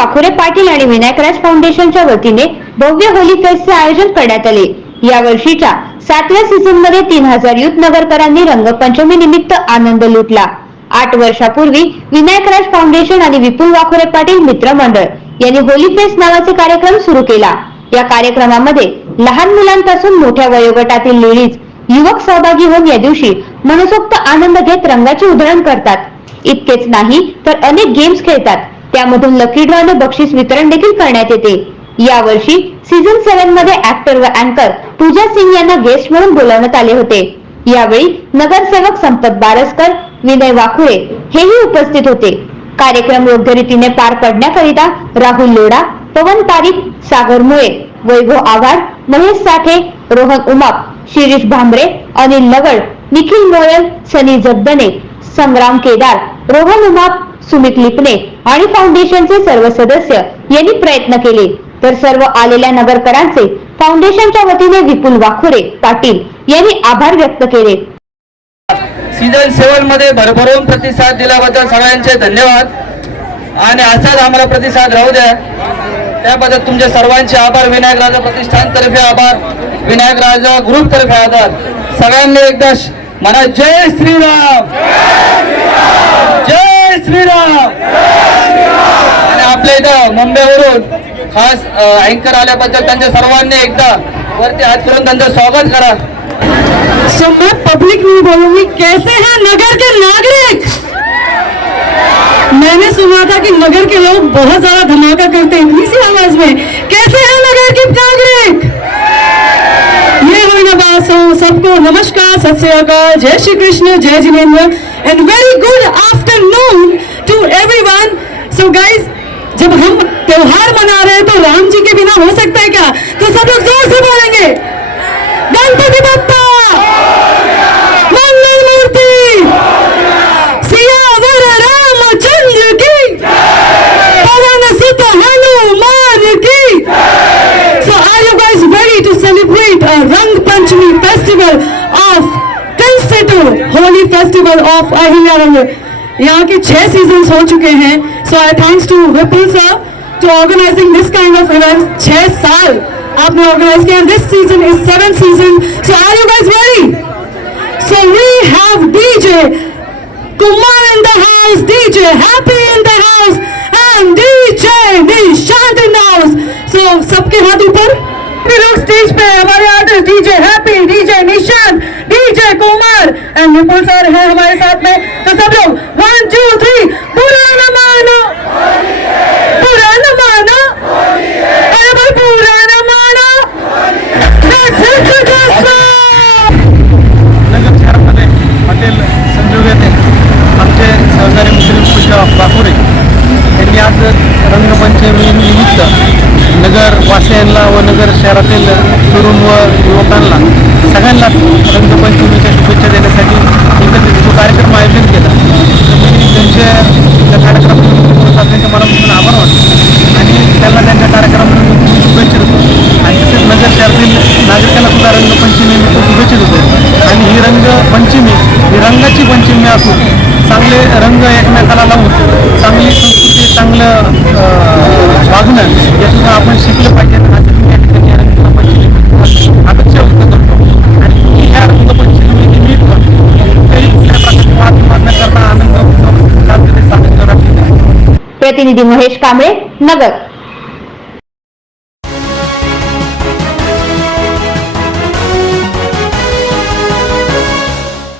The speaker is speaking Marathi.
वाखुरे पाटील आणि विनायकराज फाउंडेशनच्या वतीने भव्य होली फेस्टचे आयोजन करण्यात आले. या वर्षीच्या सातव्या सीझनमध्ये तीन हजार युथ नगरकरांनी रंगपंचमी निमित्त आनंद लुटला. आठ वर्षापूर्वी विनायकराज फाउंडेशन आणि विपुल वाखुरे पाटील मित्रमंडळ यांनी होली फेस्ट नावाचे कार्यक्रम सुरू केला. या कार्यक्रमामध्ये लहान मुलांपासून मोठ्या वयोगटातील लेडीज युवक सहभागी होऊन या दिवशी मनसोक्त आनंद घेत रंगाची उधळण करतात. इतकेच नाही तर अनेक गेम्स खेळतात. त्यामधून लकी ड्रॉने बक्षीस वितरण देखील करण्यात येते. यावर्षी सीझन सेव्हनमध्ये ऍक्टर व अँकर पूजा सिंग यांना गेस्ट म्हणून बोलावण्यात आले होते. यावेळी नगरसेवक संपत बारसकर विनय वाकुळे हेही उपस्थित होते. कार्यक्रम योग्य रीतीने पार पडण्याकरिता राहुल लोढा पवन पारिक सागर मुळे वैभव आव्हाड महेश साठे रोहन उमाप शिरीष भांबरे अनिल लगड निखिल मोयल सनी जगदने संग्राम केदार रोहन उमाप सुमित लिपणे आणि फाउंडेशनचे सर्व सदस्य यांनी प्रयत्न केले. तर सर्व आलेल्या नगरकरांचे फाउंडेशनच्या वतीने विपुल वाखुरे पाटील यांनी आभार व्यक्त केले. सीझन सेवनमध्ये भरभरून प्रतिसाद दिल्याबद्दल सगळ्यांचे धन्यवाद. आणि असाच आम्हाला प्रतिसाद राहू द्या. त्याबद्दल तुमचे सर्वांचे आभार. विनायक राजा प्रतिष्ठानतर्फे आभार. विनायक राजा ग्रुप तर्फे आभार. सगळ्यांनी एकदा म्हणा जय श्रीराम! जय श्रीराम! आणि आपल्या खास एकदा वरती स्वागत करा. सो मैं पब्लिक नहीं बोलूँगी कैसे हैं नगर के नागरिक? मैंने सुना था कि नगर के लोग बहुत ज़्यादा धमाका करते हैं। इतनी सी आवाज़ में, कैसे हैं नगर के नागरिक? ये हुई ना बात सबको नमस्कार, सत जय श्री कृष्ण, जय Jinendra. And very good afternoon to everyone so guys जब हम त्योहार मना रहे हैं तो राम जी के बिना हो सकता है क्या? तो सब लोग ज़ोर से बोलेंगे। गणपति बप्पा! मंगल मूर्ति! सियावर रामचंद्र की! पवन सुत हनुमान की! So are you guys ready to celebrate a Rang Panchami festival Holi festival of Ahilya रंग यहाँ के छह सीज़न हो चुके हैं। So I thanks to Vipul sir to organising this kind of event छह साल आपने organise KIA. This season is seven season so are you guys ready so we have DJ Kumar in the house DJ Happy in the house and DJ Nishant in the house so सबके हाथ ऊपर। फिर स्टेज पे हमारे artist DJ Happy DJ Nishant DJ Kumar. And Vipul sir है हमारे साथ में तो सब लोग वन टू थ्री पुराना न मानो. बुरा मानो. अरे भाई पुराना न मानो नगर शहरामध्ये हॉटेल संजोग येथे आमचे सहकारी मुस्लिम पूजा बाकुरे यांनी आज रंगपंचमी निमित्त नगर वासियांना व नगर शहरातील तरुण व युवकांना सगळ्यांना रंगपंचमीच्या शुभेच्छा देण्यासाठी एकत्रित जो कार्यक्रम आयोजन केला तर मी त्यांच्या त्या कार्यक्रमात साधण्याचे मनापासून आभार वाटतो. आणि त्यांना त्यांच्या कार्यक्रमात शुभेच्छा देतो. आणि तसेच नगर शहरातील नागरिकांना सुद्धा रंगपंचमीनिमित्त शुभेच्छा देतो. आणि ही रंगपंचमी ही रंगाची पंचमी असून चांगले रंग एकमेकाला लावून चांगली संस्कृती चांगलं वागणं यासुद्धा आपण शिक प्रतिनिधी महेश कांबळे नगर.